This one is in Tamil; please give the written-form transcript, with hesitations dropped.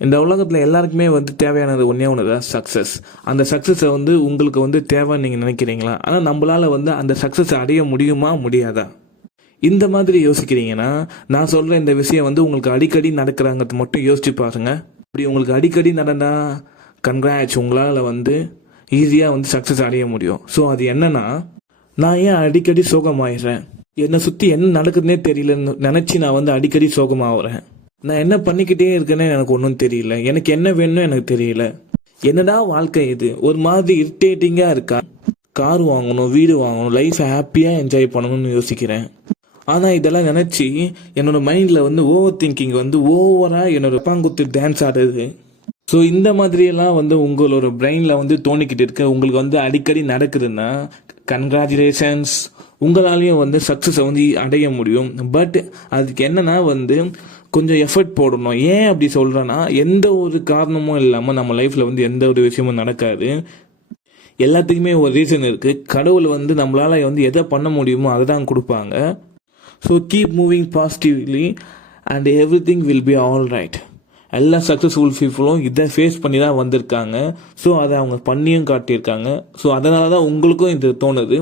இந்த உலகத்தில் எல்லாருக்குமே வந்து தேவையானது ஒன்று தான் சக்ஸஸ். அந்த சக்ஸஸை வந்து உங்களுக்கு வந்து தேவைன்னு நீங்கள் நினைக்கிறீங்களா? ஆனால் நம்மளால் வந்து அந்த சக்ஸஸை அடைய முடியுமா முடியாதா? இந்த மாதிரி யோசிக்கிறீங்கன்னா நான் சொல்கிற இந்த விஷயம் வந்து உங்களுக்கு அடிக்கடி நடக்கிறாங்கிறது மட்டும் யோசிச்சு பாருங்க. அப்படி உங்களுக்கு அடிக்கடி நடந்தா கன்க்ராட்ஸ், உங்களால் வந்து ஈஸியாக வந்து சக்ஸஸ் அடைய முடியும். ஸோ அது என்னன்னா, நான் ஏன் அடிக்கடி சோகமாயிடுறேன், என்னை சுற்றி என்ன நடக்குதுன்னே தெரியலன்னு நினச்சி நான் வந்து அடிக்கடி சோகமாகிறேன். நான் என்ன பண்ணிக்கிட்டே இருக்கேன்னு எனக்கு ஒன்றும் தெரியல, எனக்கு என்ன வேணும்னு எனக்கு தெரியல, என்னடா வாழ்க்கை இது, ஒரு மாதிரி இரிட்டேட்டிங்காக இருக்கா, கார் வாங்கணும், வீடு வாங்கணும், லைஃப்பை ஹாப்பியாக என்ஜாய் பண்ணணும்னு யோசிக்கிறேன். ஆனால் இதெல்லாம் நினச்சி என்னோட மைண்டில் வந்து ஓவர் திங்கிங் வந்து ஓவராக என்னோட பாங்குத்து டான்ஸ் ஆடுது. ஸோ இந்த மாதிரியெல்லாம் வந்து உங்களோட பிரெயினில் வந்து தோணிக்கிட்டு இருக்க உங்களுக்கு வந்து அடிக்கடி நடக்குதுன்னா கன்க்ராச்சுலேஷன்ஸ், உங்களாலேயும் வந்து சக்ஸஸை வந்து அடைய முடியும். பட் அதுக்கு என்னன்னா வந்து கொஞ்சம் எஃபர்ட் போடணும். ஏன் அப்படி சொல்கிறேன்னா, எந்த ஒரு காரணமும் இல்லாமல் நம்ம லைஃப்பில் வந்து எந்த ஒரு விஷயமும் நடக்காது. எல்லாத்துக்குமே ஒரு ரீசன் இருக்குது. கடவுள் வந்து நம்மளால் வந்து எதை பண்ண முடியுமோ அதை தான் கொடுப்பாங்க. So keep moving positively and every thing will be all right. எல்லா சக்ஸஸ்ஃபுல் பீப்புளும் இதை ஃபேஸ் பண்ணி தான் வந்திருக்காங்க. ஸோ அதை அவங்க பண்ணியும் காட்டியிருக்காங்க. ஸோ அதனால தான் உங்களுக்கும் இது தோணுது.